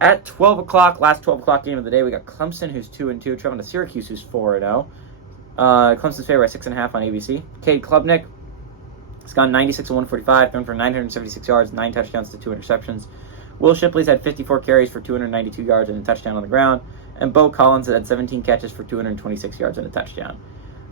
At 12 o'clock, last 12 o'clock game of the day, we got Clemson, who's 2-2, traveling to Syracuse, who's 4-0. Clemson's favored by 6.5 on ABC. Cade Klubnik has gone 96 of 145, thrown for 976 yards, 9 touchdowns to 2 interceptions. Will Shipley's had 54 carries for 292 yards and a touchdown on the ground. And Bo Collins had 17 catches for 226 yards and a touchdown.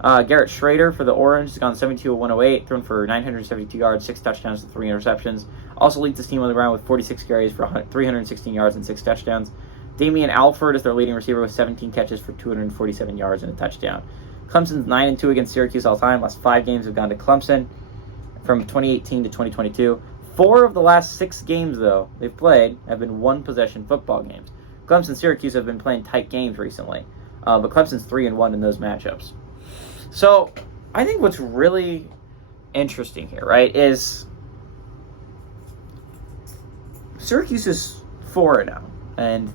Garrett Schrader for the Orange has gone 72 of 108, thrown for 972 yards, 6 touchdowns to 3 interceptions. Also leads his team on the ground with 46 carries for 316 yards and 6 touchdowns. Damian Alford is their leading receiver with 17 catches for 247 yards and a touchdown. Clemson's 9-2 against Syracuse all time. Last 5 games have gone to Clemson from 2018 to 2022. 4 of the last 6 games, though, they've played have been one-possession football games. Clemson and Syracuse have been playing tight games recently, but Clemson's 3-1 in those matchups. So I think what's really interesting here, right, is Syracuse is 4-0, and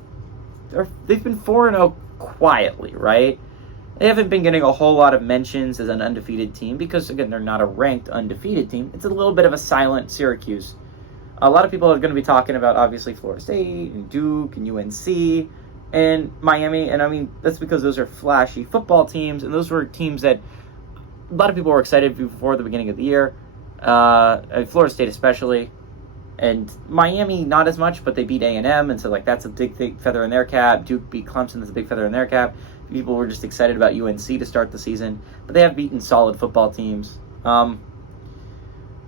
they've been 4-0 quietly, right? They haven't been getting a whole lot of mentions as an undefeated team because, again, they're not a ranked undefeated team. It's a little bit of a silent Syracuse. A lot of people are going to be talking about, obviously, Florida State and Duke and UNC and Miami. And, I mean, that's because those are flashy football teams. And those were teams that a lot of people were excited before the beginning of the year. Florida State especially. And Miami, not as much, but they beat A&M. And so, like, that's a big feather in their cap. Duke beat Clemson. That's a big feather in their cap. People were just excited about UNC to start the season. But they have beaten solid football teams.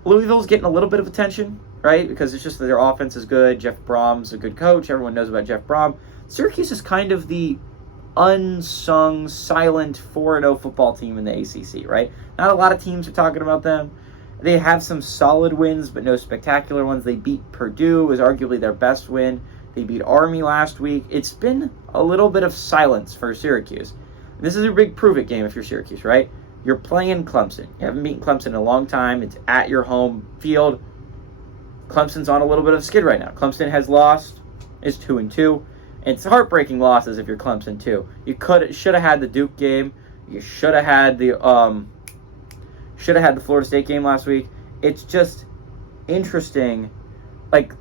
Louisville's getting a little bit of attention, right? Because it's just that their offense is good. Jeff Brom's a good coach. Everyone knows about Jeff Brom. Syracuse is kind of the unsung, silent 4-0 football team in the ACC, right? Not a lot of teams are talking about them. They have some solid wins, but no spectacular ones. They beat Purdue, was arguably their best win. They beat Army last week. It's been a little bit of silence for Syracuse. This is a big prove-it game if you're Syracuse, right? You're playing Clemson. You haven't beaten Clemson in a long time. It's at your home field. Clemson's on a little bit of a skid right now. Clemson has lost, is 2-2. And it's heartbreaking losses if you're Clemson too. You should have had the Duke game. You should have had the Florida State game last week. It's just interesting. Like,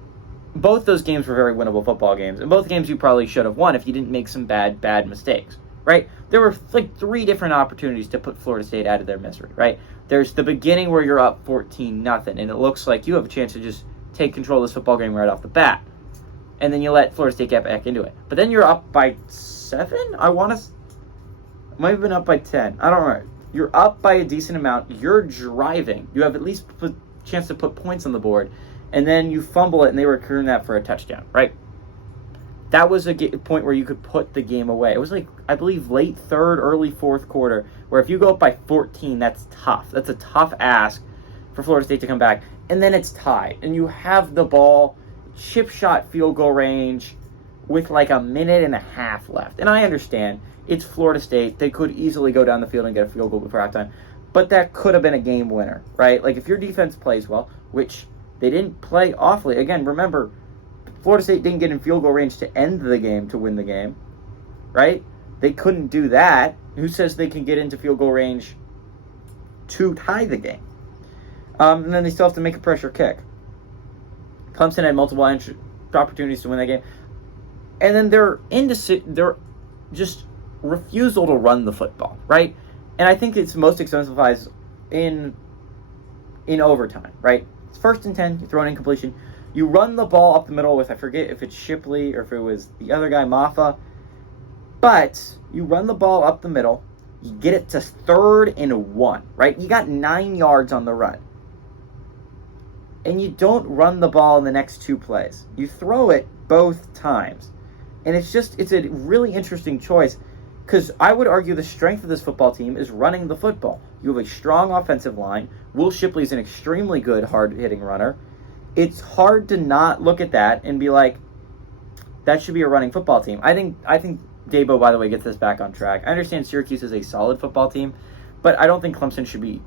both those games were very winnable football games. And both games you probably should have won if you didn't make some bad mistakes, right? There were like 3 different opportunities to put Florida State out of their misery, right? There's the beginning where you're up 14-0, and it looks like you have a chance to just take control of this football game right off the bat. And then you let Florida State get back into it. But then you're up by 7? Might have been up by 10. I don't know. You're up by a decent amount. You're driving. You have at least a chance to put points on the board. And then you fumble it, and they return that for a touchdown, right? That was a point where you could put the game away. It was like, I believe, late 3rd, early 4th quarter, where if you go up by 14, that's tough. That's a tough ask for Florida State to come back. And then it's tied. And you have the ball, chip shot field goal range, with like a minute and a half left. And I understand, it's Florida State. They could easily go down the field and get a field goal before halftime. But that could have been a game winner, right? Like, if your defense plays well, which they didn't play awfully. Again, remember, Florida State didn't get in field goal range to end the game, to win the game, right? They couldn't do that. Who says they can get into field goal range to tie the game? And then they still have to make a pressure kick. Clemson had multiple opportunities to win that game. And then their just refusal to run the football, right? And I think it's most exemplified in overtime, right? It's 1st and 10, you throw an incompletion. You run the ball up the middle with, I forget if it's Shipley or if it was the other guy, Maffa. But you run the ball up the middle, you get it to 3rd and 1, right? You got 9 yards on the run. And you don't run the ball in the next 2 plays. You throw it both times. And it's a really interesting choice because I would argue the strength of this football team is running the football. You have a strong offensive line. Will Shipley's an extremely good, hard-hitting runner. It's hard to not look at that and be like, that should be a running football team. I think Dabo, by the way, gets this back on track. I understand Syracuse is a solid football team, but I don't think Clemson should be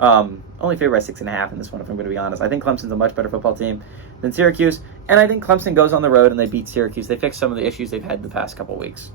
only favored by 6.5 in this one, if I'm going to be honest. I think Clemson's a much better football team than Syracuse, and I think Clemson goes on the road and they beat Syracuse. They fix some of the issues they've had the past couple weeks.